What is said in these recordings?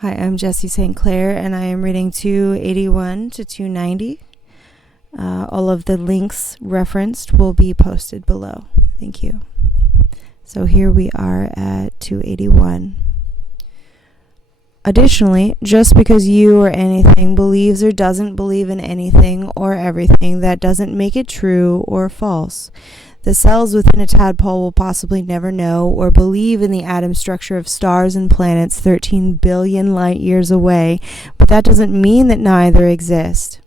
Hi, I'm Jessie St. Clair, and I am reading 281 to 290. All of the links referenced will be posted below. Thank you. So here we are at 281. Additionally, just because you or anything believes or doesn't believe in anything or everything, that doesn't make it true or false. The cells within a tadpole will possibly never know or believe in the atom structure of stars and planets 13 billion light years away, but that doesn't mean that neither exist.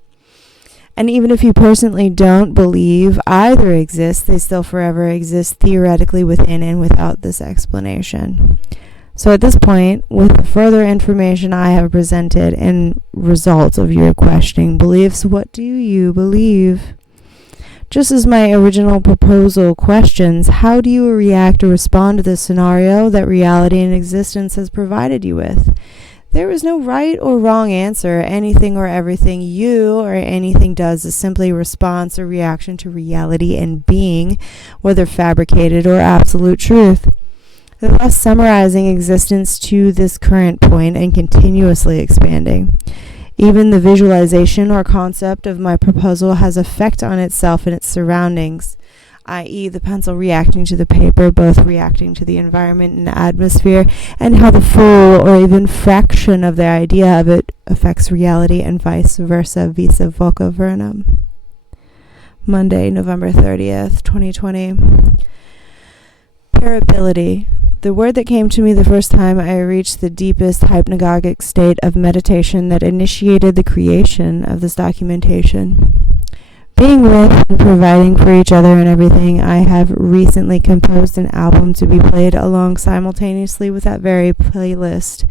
And even if you personally don't believe either exists, they still forever exist theoretically within and without this explanation. So at this point, with the further information I have presented and results of your questioning beliefs, what do you believe? Just as my original proposal questions, how do you react or respond to the scenario that reality and existence has provided you with? There is no right or wrong answer. Anything or everything you or anything does is simply a response or reaction to reality and being, whether fabricated or absolute truth. Thus summarizing existence to this current point and continuously expanding. Even the visualization or concept of my proposal has effect on itself and its surroundings, i.e. the pencil reacting to the paper, both reacting to the environment and atmosphere, and how the full or even fraction of the idea of it affects reality and vice versa, vis voca vernam. Monday, November 30th, 2020. Parability. The word that came to me the first time I reached the deepest hypnagogic state of meditation that initiated the creation of this documentation. Being with and providing for each other and everything, I have recently composed an album to be played along simultaneously with that very playlist.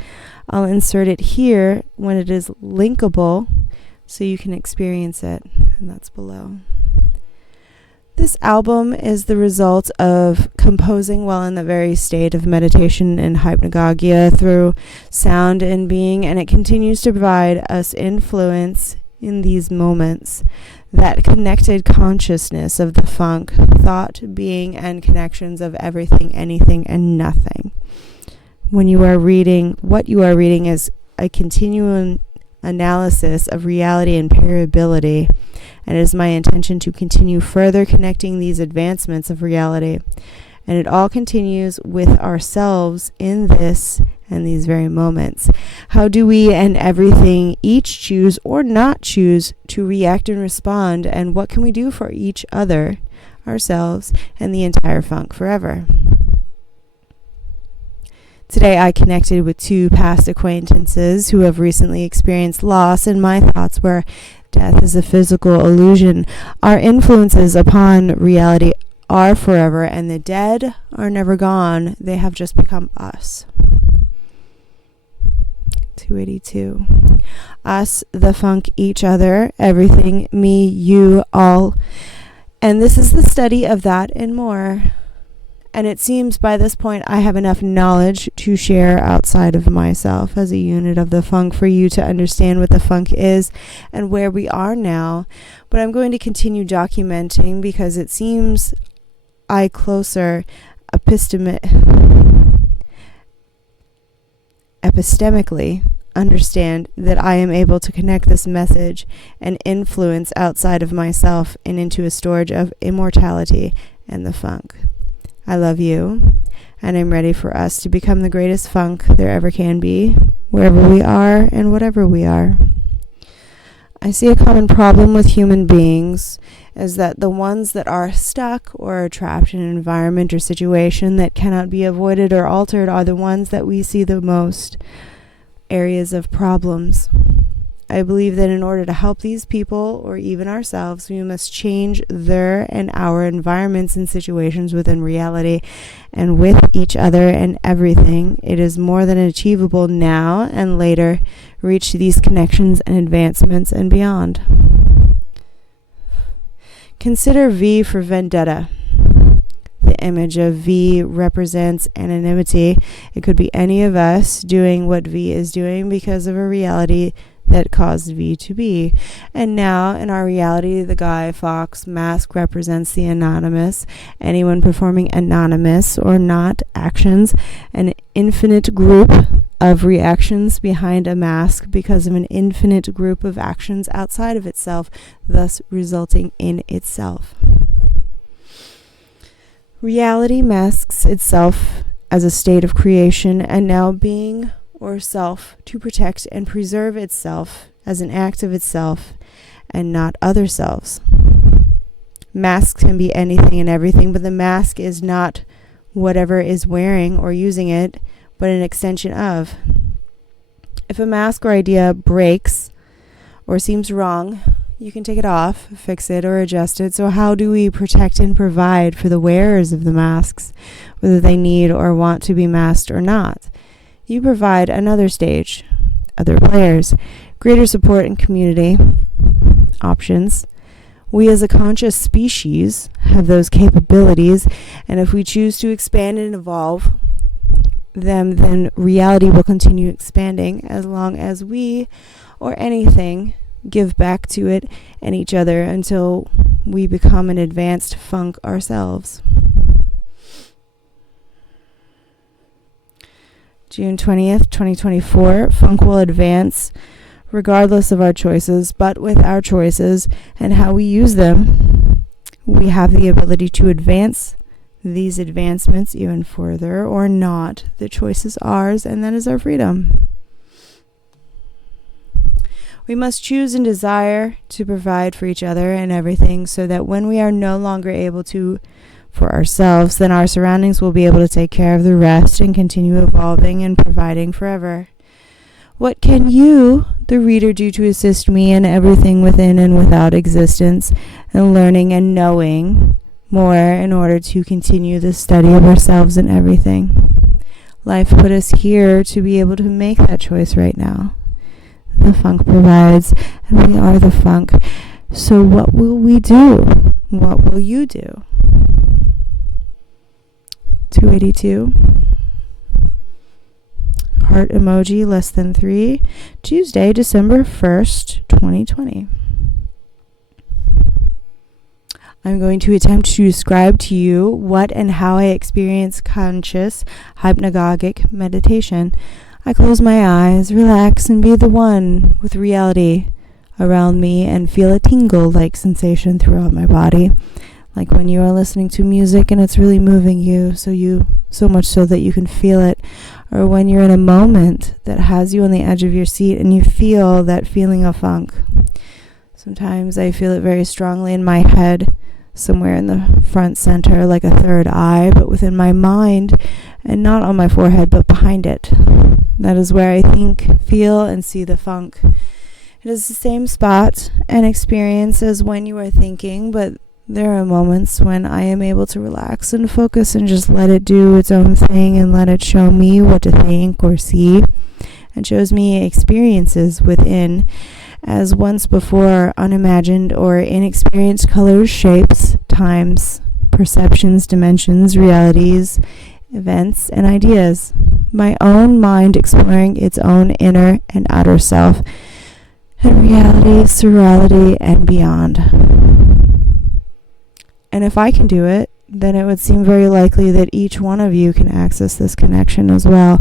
I'll insert it here when it is linkable so you can experience it, and that's below. This album is the result of composing while in the very state of meditation and hypnagogia through sound and being, and it continues to provide us influence in these moments. That connected consciousness of the funk, thought, being, and connections of everything, anything, and nothing. When you are reading, what you are reading is a continuum analysis of reality and parability, and it is my intention to continue further connecting these advancements of reality. And it all continues with ourselves in this and these very moments. How do we and everything each choose or not choose to react and respond, and what can we do for each other, ourselves, and the entire funk forever? Today I connected with two past acquaintances who have recently experienced loss, and my thoughts were, death is a physical illusion. Our influences upon reality are forever, and the dead are never gone. They have just become us. 282. Us, the funk, each other, everything, me, you, all. And this is the study of that and more. And it seems by this point I have enough knowledge to share outside of myself as a unit of the funk for you to understand what the funk is and where we are now. But I'm going to continue documenting because it seems I closer epistemically understand that I am able to connect this message and influence outside of myself and into a storage of immortality and the funk. I love you, and I'm ready for us to become the greatest funk there ever can be, wherever we are and whatever we are. I see a common problem with human beings is that the ones that are stuck or are trapped in an environment or situation that cannot be avoided or altered are the ones that we see the most areas of problems. I believe that in order to help these people, or even ourselves, we must change their and our environments and situations within reality and with each other and everything. It is more than achievable now and later reach these connections and advancements and beyond. Consider V for vendetta. The image of V represents anonymity. It could be any of us doing what V is doing because of a reality that caused V to be. And now, in our reality, the Guy Fawkes mask represents the anonymous, anyone performing anonymous or not actions, an infinite group of reactions behind a mask because of an infinite group of actions outside of itself, thus resulting in itself. Reality masks itself as a state of creation and now being or self to protect and preserve itself as an act of itself and not other selves. Masks can be anything and everything, but the mask is not whatever is wearing or using it, but an extension of. If a mask or idea breaks or seems wrong, you can take it off, fix it, or adjust it. So how do we protect and provide for the wearers of the masks, whether they need or want to be masked or not? You provide another stage, other players, greater support and community options. We as a conscious species have those capabilities, and if we choose to expand and evolve them, then reality will continue expanding as long as we or anything give back to it and each other until we become an advanced funk ourselves. June 20th, 2024, funk will advance regardless of our choices, but with our choices and how we use them, we have the ability to advance these advancements even further or not. The choice is ours, and that is our freedom. We must choose and desire to provide for each other and everything so that when we are no longer able to for ourselves, then our surroundings will be able to take care of the rest and continue evolving and providing forever. What can you, the reader, do to assist me in everything within and without existence, and learning and knowing more in order to continue the study of ourselves and everything? Life put us here to be able to make that choice right now. The funk provides, and we are the funk. So what will we do? What will you do? 282. Heart emoji less than 3. Tuesday, December 1st, 2020. I'm going to attempt to describe to you what and how I experience conscious hypnagogic meditation. I close my eyes, relax, and be the one with reality around me and feel a tingle-like sensation throughout my body. Like when you are listening to music and it's really moving you, so much so that you can feel it. Or when you're in a moment that has you on the edge of your seat and you feel that feeling of funk. Sometimes I feel it very strongly in my head, somewhere in the front center, like a third eye, but within my mind, and not on my forehead, but behind it. That is where I think, feel, and see the funk. It is the same spot and experience as when you are thinking, but there are moments when I am able to relax and focus and just let it do its own thing and let it show me what to think or see, and shows me experiences within as once before unimagined or inexperienced colors, shapes, times, perceptions, dimensions, realities, events, and ideas. My own mind exploring its own inner and outer self, and reality, surreality, and beyond. And if I can do it, then it would seem very likely that each one of you can access this connection as well.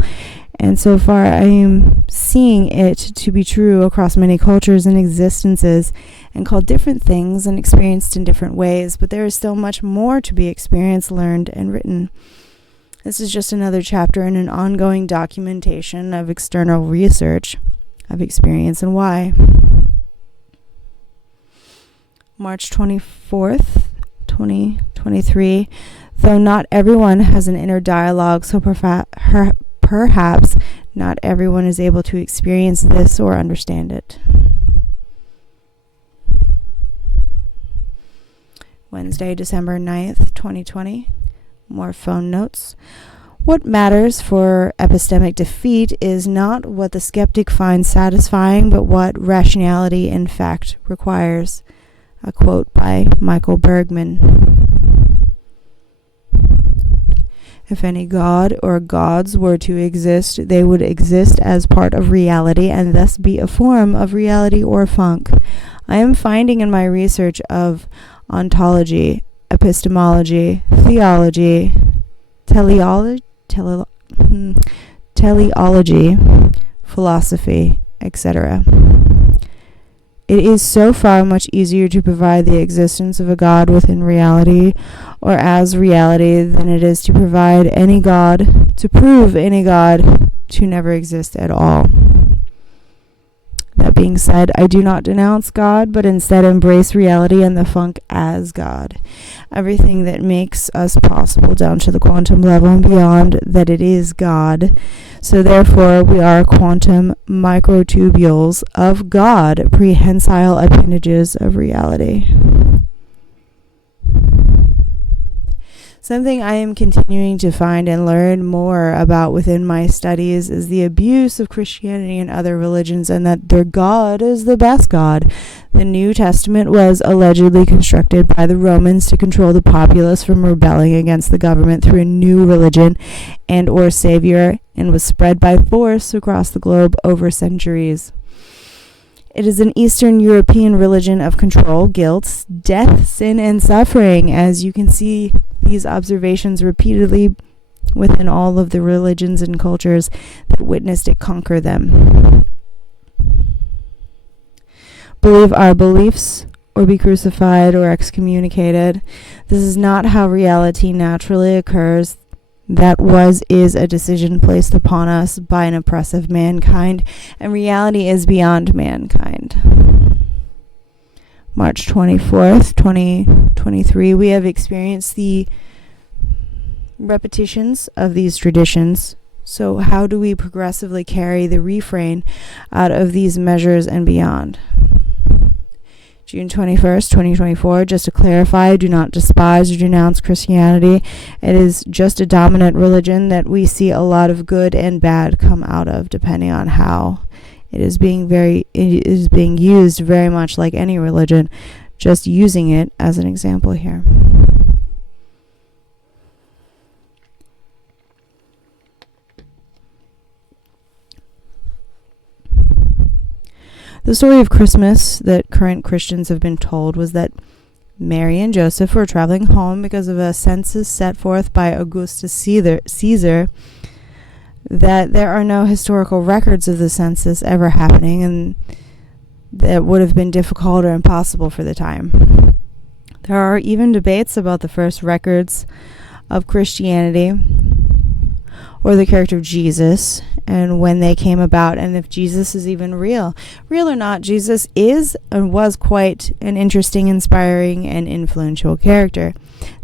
And so far, I am seeing it to be true across many cultures and existences, and called different things and experienced in different ways. But there is still much more to be experienced, learned, and written. This is just another chapter in an ongoing documentation of external research of experience and why. March 24th, 2023. Though not everyone has an inner dialogue, so perhaps not everyone is able to experience this or understand it. Wednesday, December 9th, 2020. More phone notes. What matters for epistemic defeat is not what the skeptic finds satisfying, but what rationality in fact requires. A quote by Michael Bergman. If any god or gods were to exist, they would exist as part of reality and thus be a form of reality or funk. I am finding in my research of ontology, epistemology, theology, teleology, teleology, philosophy, etc. It is so far much easier to provide the existence of a God within reality or as reality than it is to provide any God, to prove any God to never exist at all. That being said, I do not denounce God, but instead embrace reality and the funk as God. Everything that makes us possible down to the quantum level and beyond, that it is God. So therefore, we are quantum microtubules of God, prehensile appendages of reality. Something I am continuing to find and learn more about within my studies is the abuse of Christianity and other religions, and that their God is the best God. The New Testament was allegedly constructed by the Romans to control the populace from rebelling against the government through a new religion and or savior, and was spread by force across the globe over centuries. It is an Eastern European religion of control, guilt, death, sin, and suffering, as you can see these observations repeatedly within all of the religions and cultures that witnessed it conquer them. Believe our beliefs or be crucified or excommunicated. This is not how reality naturally occurs. That is a decision placed upon us by an oppressive mankind, and reality is beyond mankind. March 24th, 2023, we have experienced the repetitions of these traditions. So how do we progressively carry the refrain out of these measures and beyond? June 21st, 2024, just to clarify, do not despise or denounce Christianity. It is just a dominant religion that we see a lot of good and bad come out of, depending on how it is being used, very much like any religion, just using it as an example here. The story of Christmas that current Christians have been told was that Mary and Joseph were traveling home because of a census set forth by Augustus Caesar, that there are no historical records of the census ever happening, and that would have been difficult or impossible for the time. There are even debates about the first records of Christianity or the character of Jesus and when they came about, and if Jesus is even real. Real or not, Jesus is and was quite an interesting, inspiring, and influential character.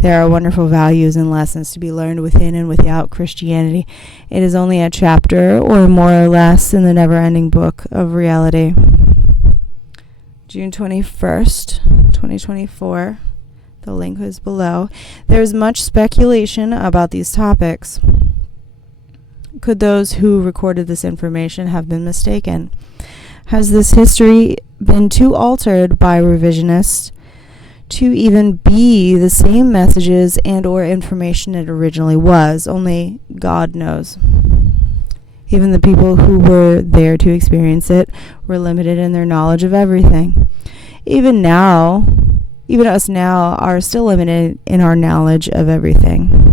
There are wonderful values and lessons to be learned within and without Christianity. It is only a chapter, or more or less, in the never-ending book of reality. June 21st, 2024. The link is below. There is much speculation about these topics. Could those who recorded this information have been mistaken? Has this history been too altered by revisionists to even be the same messages and or information it originally was? Only God knows. Even the people who were there to experience it were limited in their knowledge of everything. Even us now are still limited in our knowledge of everything.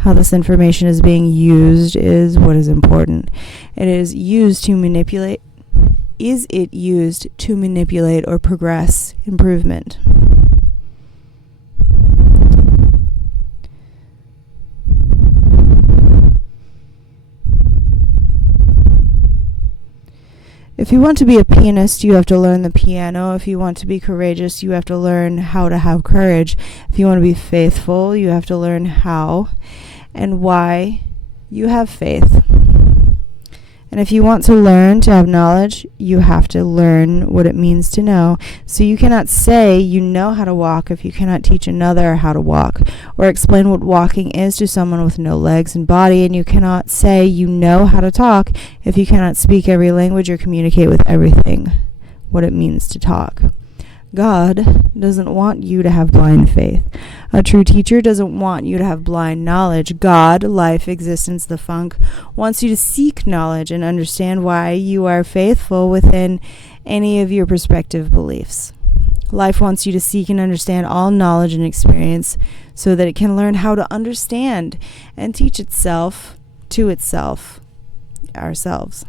How this information is being used is what is important. It is used to manipulate. Is it used to manipulate or progress improvement? If you want to be a pianist, you have to learn the piano. If you want to be courageous, you have to learn how to have courage. If you want to be faithful, you have to learn how and why you have faith. And if you want to learn to have knowledge, you have to learn what it means to know. So you cannot say you know how to walk if you cannot teach another how to walk, or explain what walking is to someone with no legs and body, and you cannot say you know how to talk if you cannot speak every language or communicate with everything what it means to talk. God doesn't want you to have blind faith. A true teacher doesn't want you to have blind knowledge. God, life, existence, the funk, wants you to seek knowledge and understand why you are faithful within any of your prospective beliefs. Life wants you to seek and understand all knowledge and experience so that it can learn how to understand and teach itself to itself ourselves.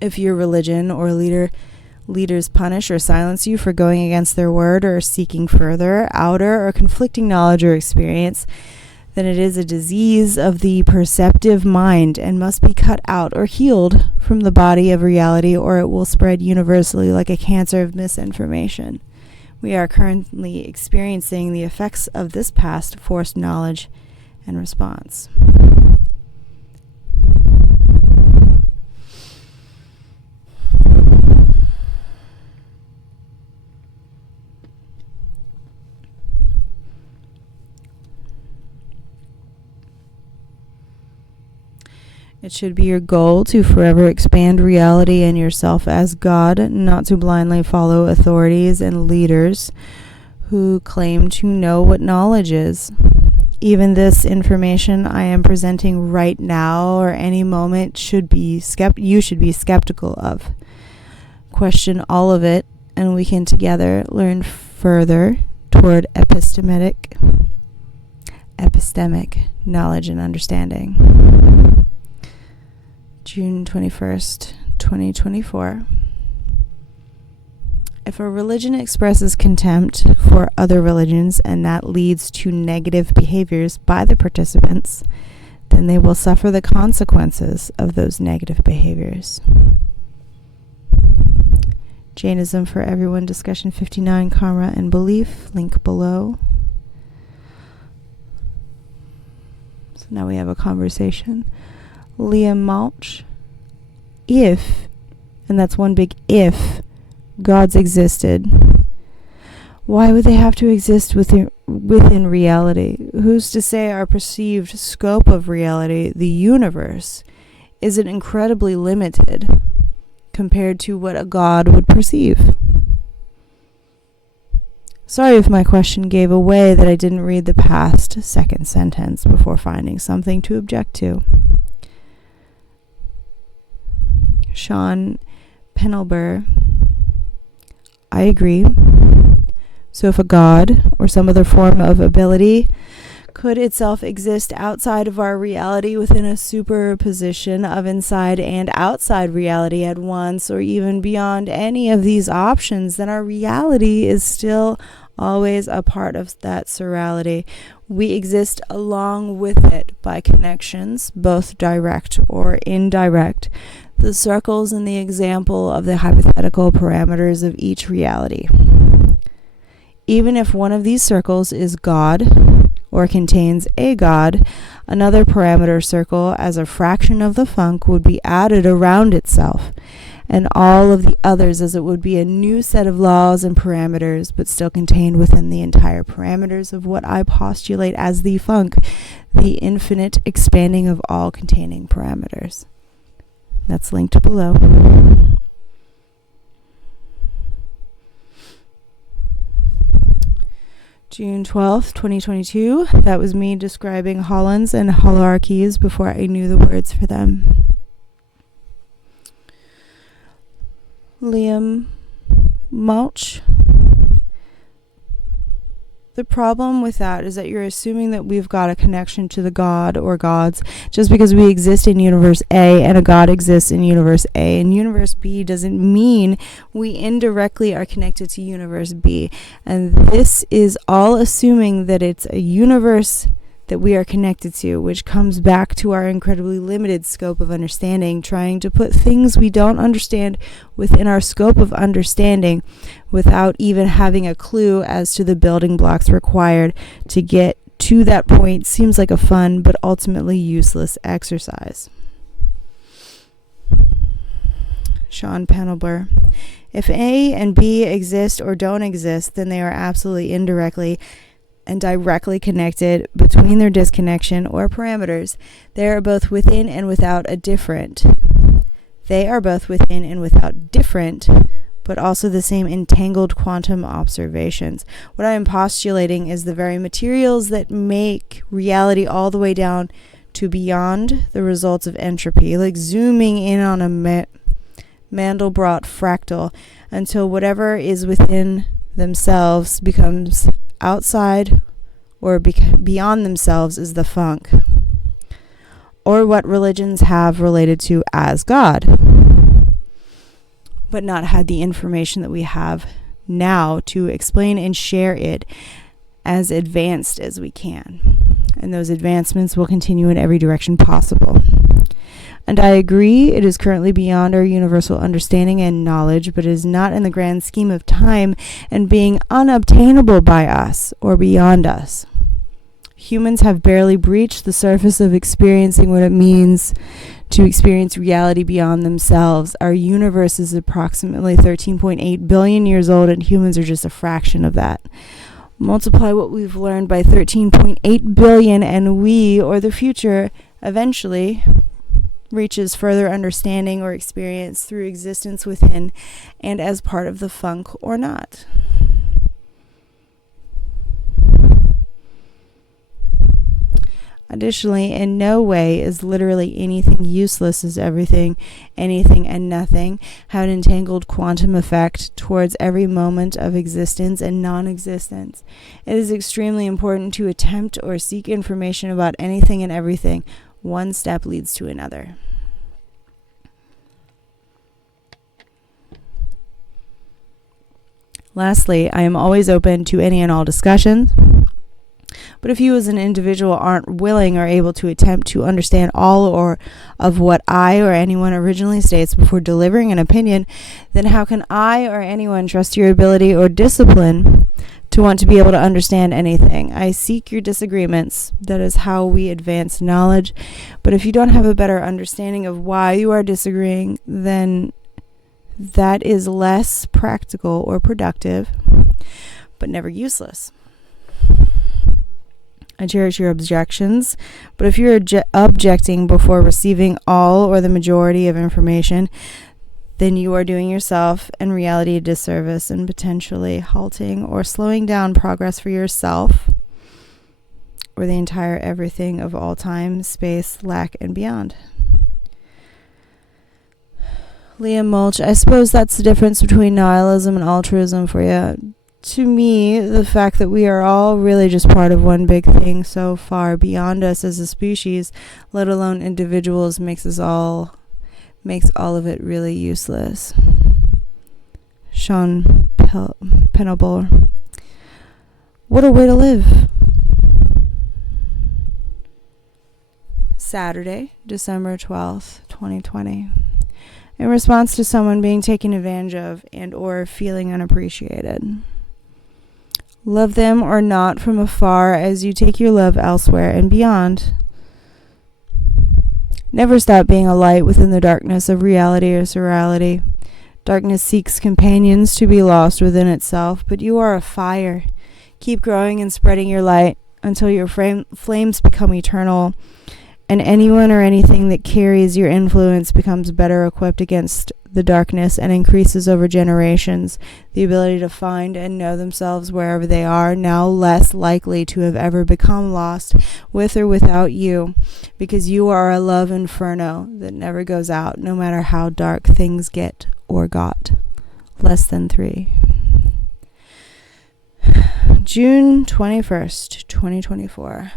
If your religion or leaders punish or silence you for going against their word or seeking further, outer, or conflicting knowledge or experience, then it is a disease of the perceptive mind and must be cut out or healed from the body of reality, or it will spread universally like a cancer of misinformation. We are currently experiencing the effects of this past forced knowledge and response. It should be your goal to forever expand reality and yourself as God, not to blindly follow authorities and leaders who claim to know what knowledge is. Even this information I am presenting right now or any moment you should be skeptical of. Question all of it, and we can together learn further toward epistemic knowledge and understanding. June 21st, 2024. If a religion expresses contempt for other religions and that leads to negative behaviors by the participants, then they will suffer the consequences of those negative behaviors. Jainism for Everyone, Discussion 59, Karma and Belief, link below. So now we have a conversation. Liam Mulch, if, and that's one big if, gods existed, why would they have to exist within reality? Who's to say our perceived scope of reality, the universe, isn't incredibly limited compared to what a god would perceive? Sorry if my question gave away that I didn't read the past second sentence before finding something to object to. Sean Penelber, I agree. So if a god or some other form of ability could itself exist outside of our reality within a superposition of inside and outside reality at once, or even beyond any of these options, then our reality is still always a part of that surreality. We exist along with it by connections, both direct or indirect. The circles in the example of the hypothetical parameters of each reality. Even if one of these circles is God or contains a God, another parameter circle as a fraction of the funk would be added around itself, and all of the others as it would be a new set of laws and parameters, but still contained within the entire parameters of what I postulate as the funk, the infinite expanding of all containing parameters. That's linked below. June 12th, 2022. That was me describing Hollands and holarchies before I knew the words for them. Liam Mulch. The problem with that is that you're assuming that we've got a connection to the god or gods just because we exist in universe A and a god exists in universe A. And universe B doesn't mean we indirectly are connected to universe B. And this is all assuming that it's a universe that we are connected to, which comes back to our incredibly limited scope of understanding, trying to put things we don't understand within our scope of understanding without even having a clue as to the building blocks required to get to that point seems like a fun but ultimately useless exercise. Sean Penelber. If A and B exist or don't exist, then they are absolutely indirectly and directly connected between their disconnection or parameters. They are both within and without a different. They are both within and without different, but also the same entangled quantum observations. What I am postulating is the very materials that make reality all the way down to beyond the results of entropy, like zooming in on a Mandelbrot fractal until whatever is within themselves becomes outside or beyond themselves is the funk. or what religions have related to as God, but not had the information that we have now to explain and share it as advanced as we can. And those advancements will continue in every direction possible. And I agree, it is currently beyond our universal understanding and knowledge, but it is not in the grand scheme of time and being unobtainable by us or beyond us. Humans have barely breached the surface of experiencing what it means to experience reality beyond themselves. Our universe is approximately 13.8 billion years old, and humans are just a fraction of that. Multiply what we've learned by 13.8 billion, and we, or the future, eventually reaches further understanding or experience through existence within and as part of the funk or not. Additionally, in no way is literally anything useless as everything, anything, and nothing have an entangled quantum effect towards every moment of existence and non-existence. It is extremely important to attempt or seek information about anything and everything. One step leads to another. Lastly, I am always open to any and all discussions. But if you as an individual aren't willing or able to attempt to understand all or of what I or anyone originally states before delivering an opinion, then how can I or anyone trust your ability or discipline to want to be able to understand anything? I seek your disagreements. That is how we advance knowledge. But if you don't have a better understanding of why you are disagreeing, then that is less practical or productive, but never useless. I cherish your objections, but if you're objecting before receiving all or the majority of information, then you are doing yourself and reality a disservice and potentially halting or slowing down progress for yourself or the entire everything of all time, space, lack, and beyond. Liam Mulch, I suppose that's the difference between nihilism and altruism for you. To me, the fact that we are all really just part of one big thing so far beyond us as a species, let alone individuals, makes all of it really useless. Sean Penable. What a way to live. Saturday, December 12th, 2020. In response to someone being taken advantage of and or feeling unappreciated. Love them or not from afar as you take your love elsewhere and beyond. Never stop being a light within the darkness of reality or surreality. Darkness seeks companions to be lost within itself, but you are a fire. Keep growing and spreading your light until your flames become eternal, and anyone or anything that carries your influence becomes better equipped against the darkness and increases over generations the ability to find and know themselves wherever they are, now less likely to have ever become lost with or without you, because you are a love inferno that never goes out, no matter how dark things get or got. Less than 3. June 21st, 2024.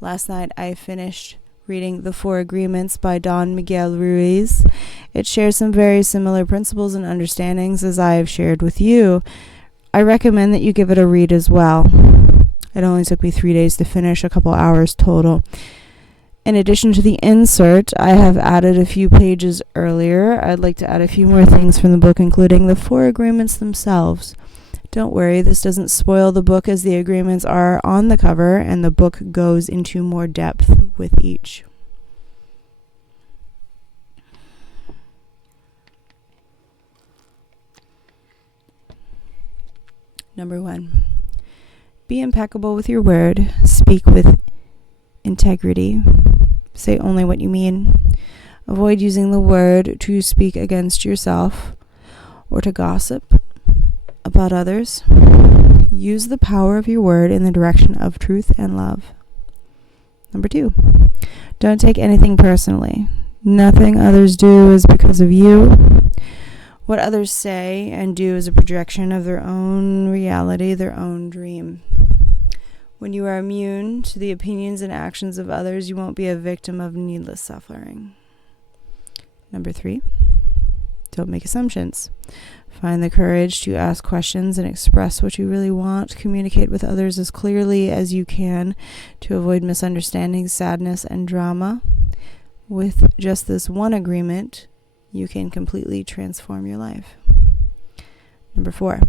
Last night I finished reading The Four Agreements by Don Miguel Ruiz. It shares some very similar principles and understandings as I have shared with you. I recommend that you give it a read as well. It only took me 3 days to finish, a couple hours total. In addition to the insert, I have added a few pages earlier. I'd like to add a few more things from the book, including the four agreements themselves. Don't worry, this doesn't spoil the book as the agreements are on the cover and the book goes into more depth with each. Number 1, be impeccable with your word. Speak with integrity. Say only what you mean. Avoid using the word to speak against yourself or to gossip about others. Use the power of your word in the direction of truth and love. Number 2, don't take anything personally. Nothing others do is because of you. What others say and do is a projection of their own reality, their own dream. When you are immune to the opinions and actions of others, you won't be a victim of needless suffering. Number 3, don't make assumptions. Find the courage to ask questions and express what you really want. Communicate with others as clearly as you can to avoid misunderstandings, sadness, and drama. With just this one agreement, you can completely transform your life. Number 4,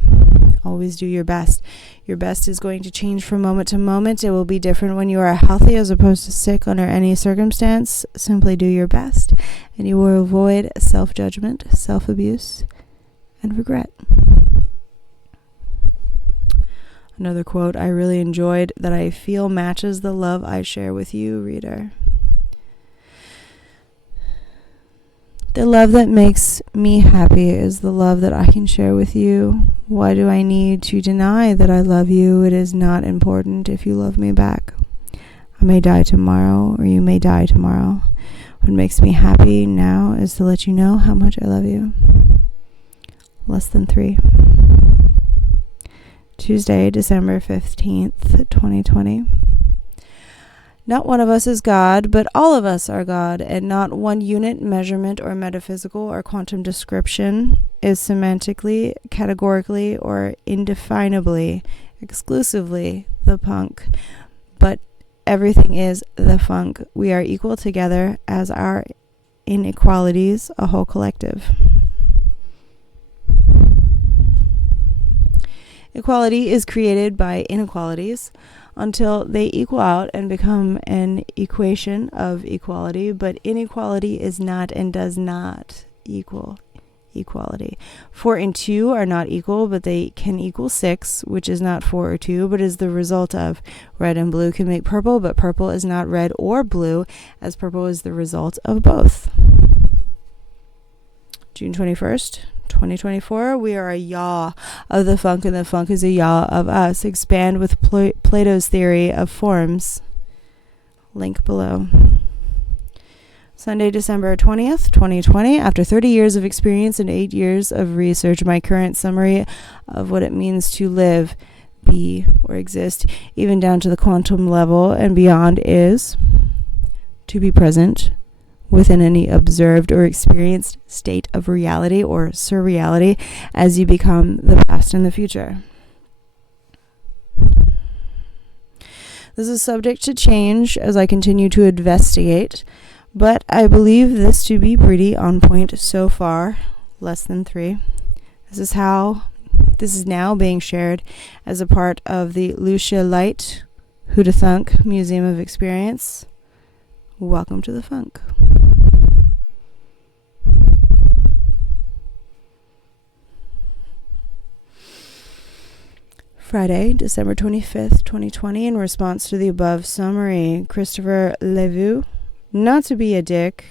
always do your best. Your best is going to change from moment to moment. It will be different when you are healthy as opposed to sick under any circumstance. Simply do your best, and you will avoid self-judgment, self-abuse, and regret. Another quote I really enjoyed that I feel matches the love I share with you, reader. The love that makes me happy is the love that I can share with you. Why do I need to deny that I love you? It is not important if you love me back. I may die tomorrow, or you may die tomorrow. What makes me happy now is to let you know how much I love you. Less than 3. Tuesday, December 15th, 2020. Not one of us is God, but all of us are God, and not one unit, measurement, or metaphysical or quantum description is semantically, categorically, or indefinably, exclusively the punk. But everything is the funk. We are equal together as our inequalities, a whole collective. Equality is created by inequalities until they equal out and become an equation of equality, but inequality is not and does not equal equality. 4 and 2 are not equal, but they can equal 6, which is not 4 or 2, but is the result of red and blue can make purple, but purple is not red or blue, as purple is the result of both. June 21st. 2024, we are a yaw of the funk, and the funk is a yaw of us. Expand with Plato's theory of forms. Link below. Sunday, December 20th, 2020. After 30 years of experience and 8 years of research, my current summary of what it means to live, be, or exist, even down to the quantum level and beyond, is to be present within any observed or experienced state of reality or surreality as you become the past and the future. This is subject to change as I continue to investigate, but I believe this to be pretty on point so far. Less than 3. This is now being shared as a part of the Lucia Light Huda Thunk Museum of Experience. Welcome to the funk. Friday, December 25th, 2020. In response to the above summary, Christopher Levu, not to be a dick,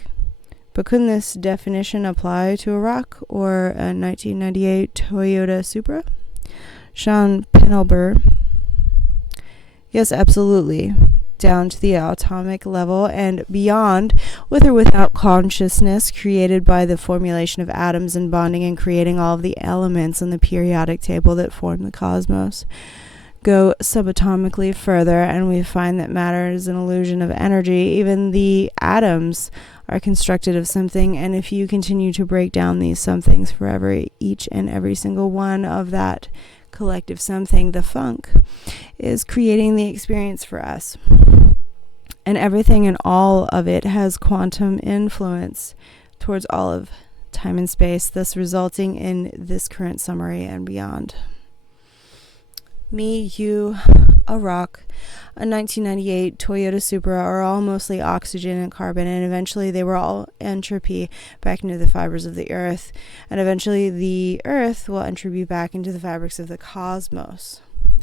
but couldn't this definition apply to a rock or a 1998 Toyota Supra? Sean Penelber, yes, absolutely. Down to the atomic level and beyond, with or without consciousness, created by the formulation of atoms and bonding and creating all of the elements in the periodic table that form the cosmos. Go subatomically further, and we find that matter is an illusion of energy. Even the atoms are constructed of something, and if you continue to break down these somethings forever, each and every single one of that collective something, the funk, is creating the experience for us. And everything and all of it has quantum influence towards all of time and space, thus resulting in this current summary and beyond. Me, you, a rock, a 1998 Toyota Supra are all mostly oxygen and carbon, and eventually they were all entropy back into the fibers of the earth, and eventually the earth will entropy back into the fabrics of the cosmos,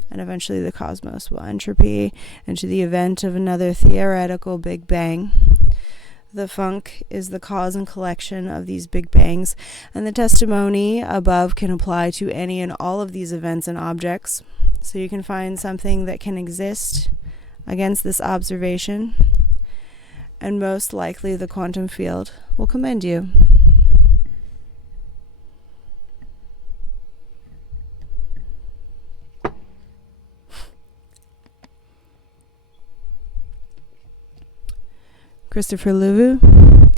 and eventually the cosmos will entropy into the event of another theoretical Big Bang. The funk is the cause and collection of these Big Bangs, and the testimony above can apply to any and all of these events and objects. So you can find something that can exist against this observation, and most likely the quantum field will commend you. Christopher Louvou.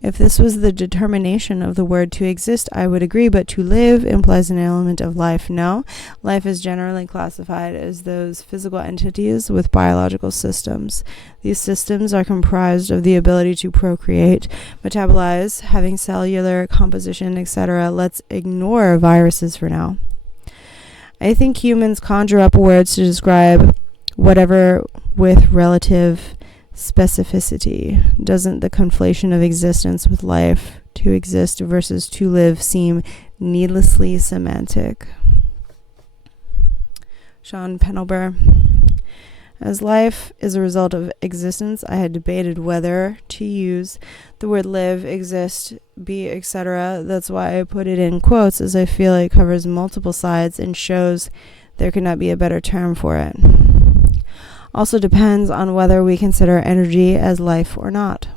If this was the determination of the word to exist, I would agree, but to live implies an element of life. No, life is generally classified as those physical entities with biological systems. These systems are comprised of the ability to procreate, metabolize, having cellular composition, etc. Let's ignore viruses for now. I think humans conjure up words to describe whatever with relative specificity. Doesn't the conflation of existence with life, to exist versus to live, seem needlessly semantic? Sean Penelber. As life is a result of existence, I had debated whether to use the word live, exist, be, etc. That's why I put it in quotes, as I feel it covers multiple sides and shows there could not be a better term for it. Also depends on whether we consider energy as life or not.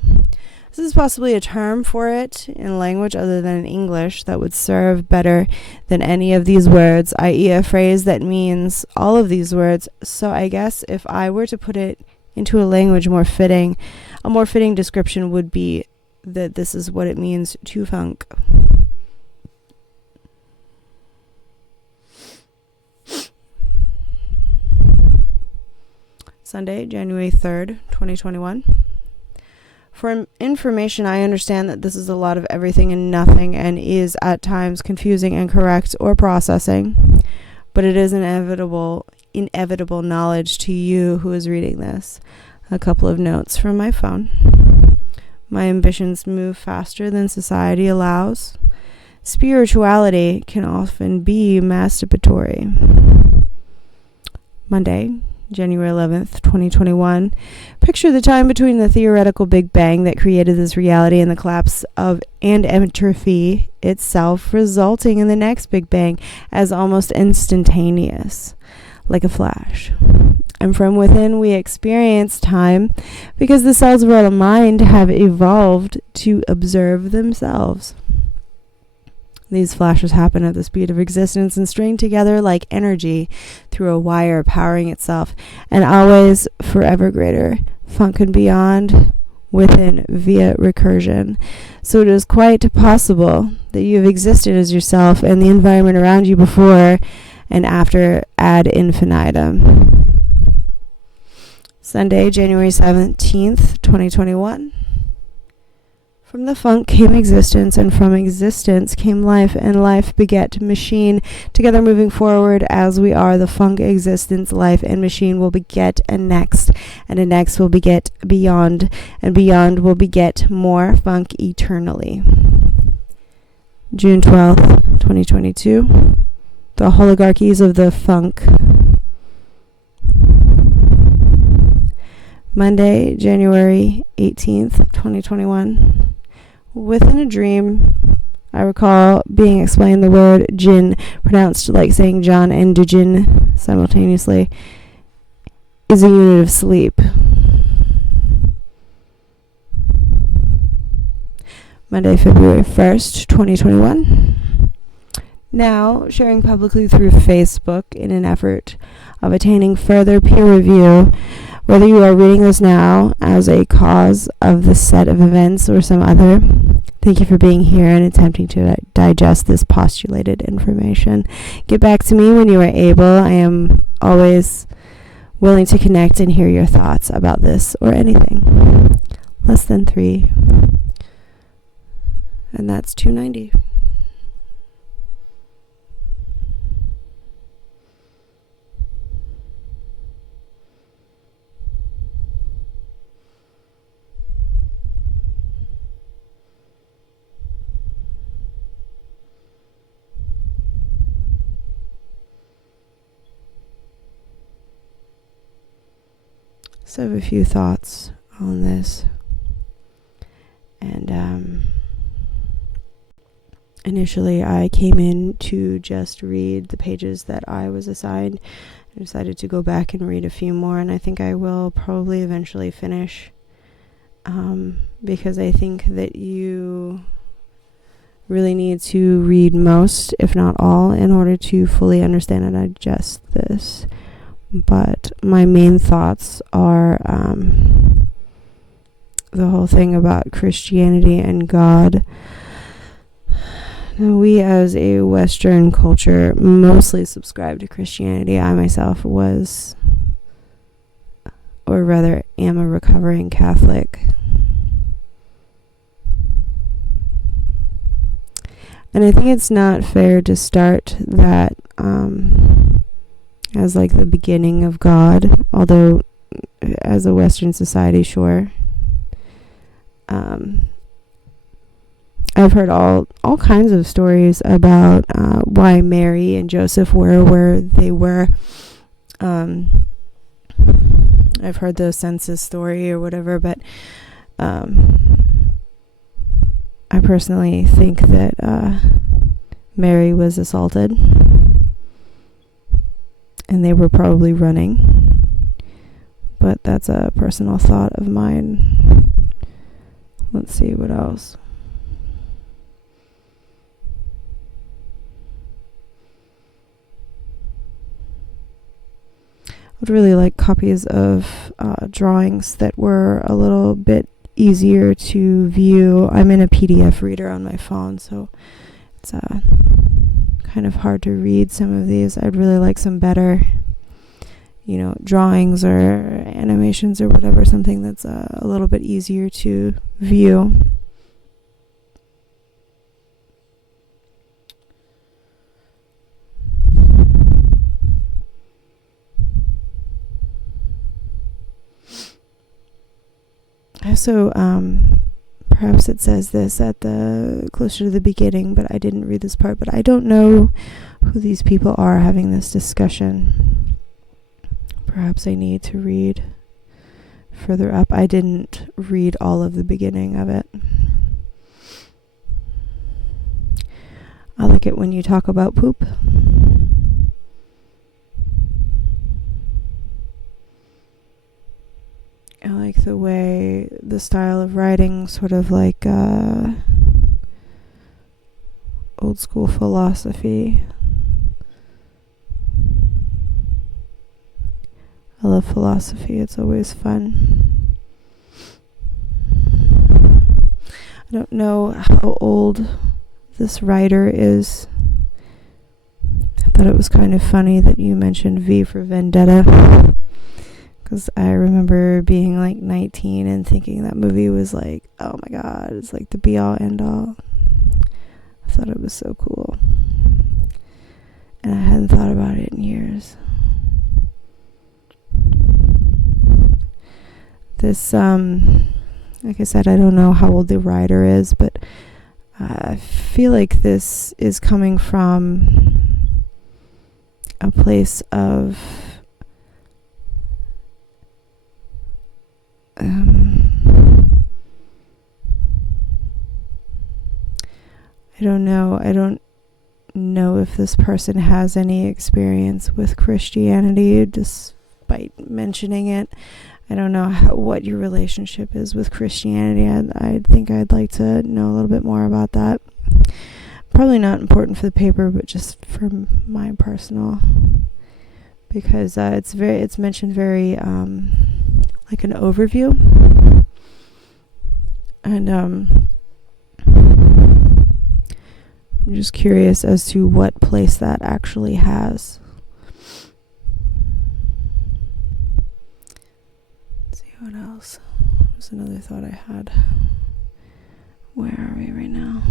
This is possibly a term for it in language other than in English that would serve better than any of these words, i.e. a phrase that means all of these words. So I guess if I were to put it into a language a more fitting description would be that this is what it means to funk. Sunday, January 3rd, 2021. For information, I understand that this is a lot of everything and nothing and is at times confusing, incorrect, or processing, but it is inevitable knowledge to you who is reading this. A couple of notes from my phone. My ambitions move faster than society allows. Spirituality can often be masturbatory. Monday, January 11th, 2021. Picture the time between the theoretical Big Bang that created this reality and the collapse of and entropy itself, resulting in the next Big Bang as almost instantaneous, like a flash. And from within we experience time because the cells of our mind have evolved to observe themselves. These flashes happen at the speed of existence and string together like energy through a wire powering itself, and always forever greater, funk and beyond, within via recursion. So it is quite possible that you have existed as yourself and the environment around you before and after ad infinitum. Sunday, January 17th, 2021. From the funk came existence, and from existence came life, and life beget machine. Together moving forward as we are, the funk, existence, life, and machine will beget a next, and a next will beget beyond, and beyond will beget more funk eternally. June 12th, 2022. The oligarchies of the funk. Monday, January 18th, 2021. Within a dream, I recall being explained the word jinn, pronounced like saying John and Dujin simultaneously, is a unit of sleep. Monday, February 1st, 2021. Now, sharing publicly through Facebook in an effort of attaining further peer review. Whether you are reading this now as a cause of the set of events or some other, thank you for being here and attempting to digest this postulated information. Get back to me when you are able. I am always willing to connect and hear your thoughts about this or anything. Less than 3. And that's 290. So I have a few thoughts on this. And initially I came in to just read the pages that I was assigned. I decided to go back and read a few more, and I think I will probably eventually finish because I think that you really need to read most, if not all, in order to fully understand and digest this. But my main thoughts are the whole thing about Christianity and God. We as a Western culture mostly subscribe to Christianity. I myself was, or rather am, a recovering Catholic. And I think it's not fair to start that as like the beginning of God, although as a Western society, sure. I've heard all kinds of stories about why Mary and Joseph were where they were. I've heard the census story or whatever, but I personally think that Mary was assaulted and they were probably running. But that's a personal thought of mine. Let's see what else. Would really like copies of drawings that were a little bit easier to view. I'm in a PDF reader on my phone, so it's kind of hard to read some of these. I'd really like some better, drawings or animations or whatever, something that's a little bit easier to view. So, perhaps it says this at the closer to the beginning, but I didn't read this part. But I don't know who these people are having this discussion. Perhaps I need to read further up. I didn't read all of the beginning of it. I like it when you talk about poop. I like the way the style of writing, sort of like old school philosophy. I love philosophy. It's always fun. I don't know how old this writer is. I thought it was kind of funny that you mentioned V for Vendetta, because I remember being like 19 and thinking that movie was like, oh my god, it's like the be all end all. I thought it was so cool. And I hadn't thought about it in years. This, like I said, I don't know how old the writer is, but I feel like this is coming from a place of I don't know. I don't know if this person has any experience with Christianity, despite mentioning it. I don't know what your relationship is with Christianity. I think I'd like to know a little bit more about that. Probably not important for the paper, but just for my personal, because it's mentioned very like an overview, and I'm just curious as to what place that actually has. Let's see what else. There's another thought I had. Where are we right now?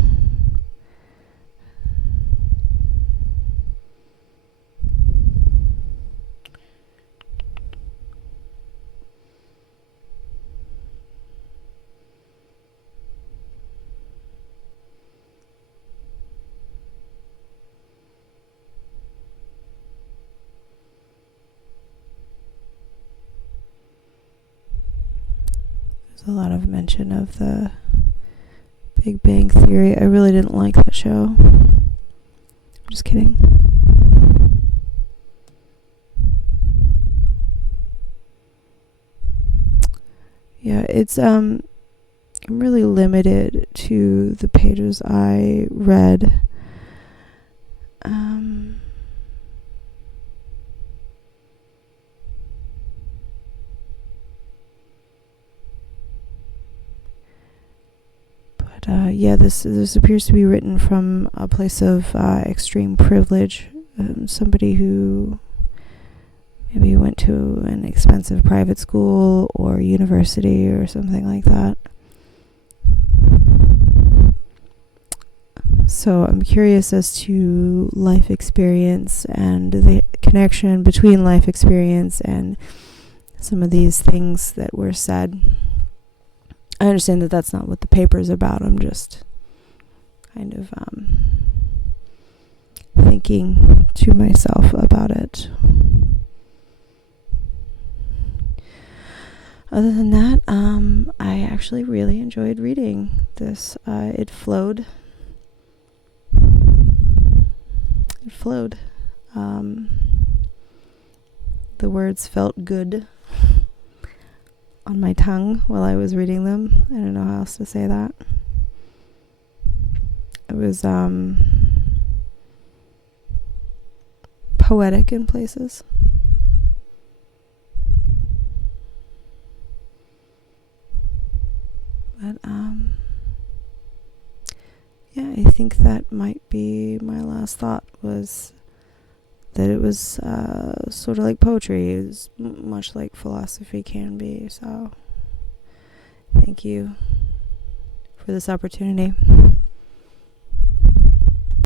There's a lot of mention of the Big Bang Theory. I really didn't like that show. I'm just kidding. Yeah, it's I'm really limited to the pages I read. this appears to be written from a place of extreme privilege. Somebody who maybe went to an expensive private school or university or something like that. So I'm curious as to life experience and the connection between life experience and some of these things that were said. I understand that that's not what the paper's about. I'm just kind of thinking to myself about it. Other than that, I actually really enjoyed reading this. It flowed. The words felt good on my tongue while I was reading them. I don't know how else to say that. It was poetic in places. But yeah, I think that might be my last thought, was that it was sort of like poetry, is much like philosophy can be. So thank you for this opportunity.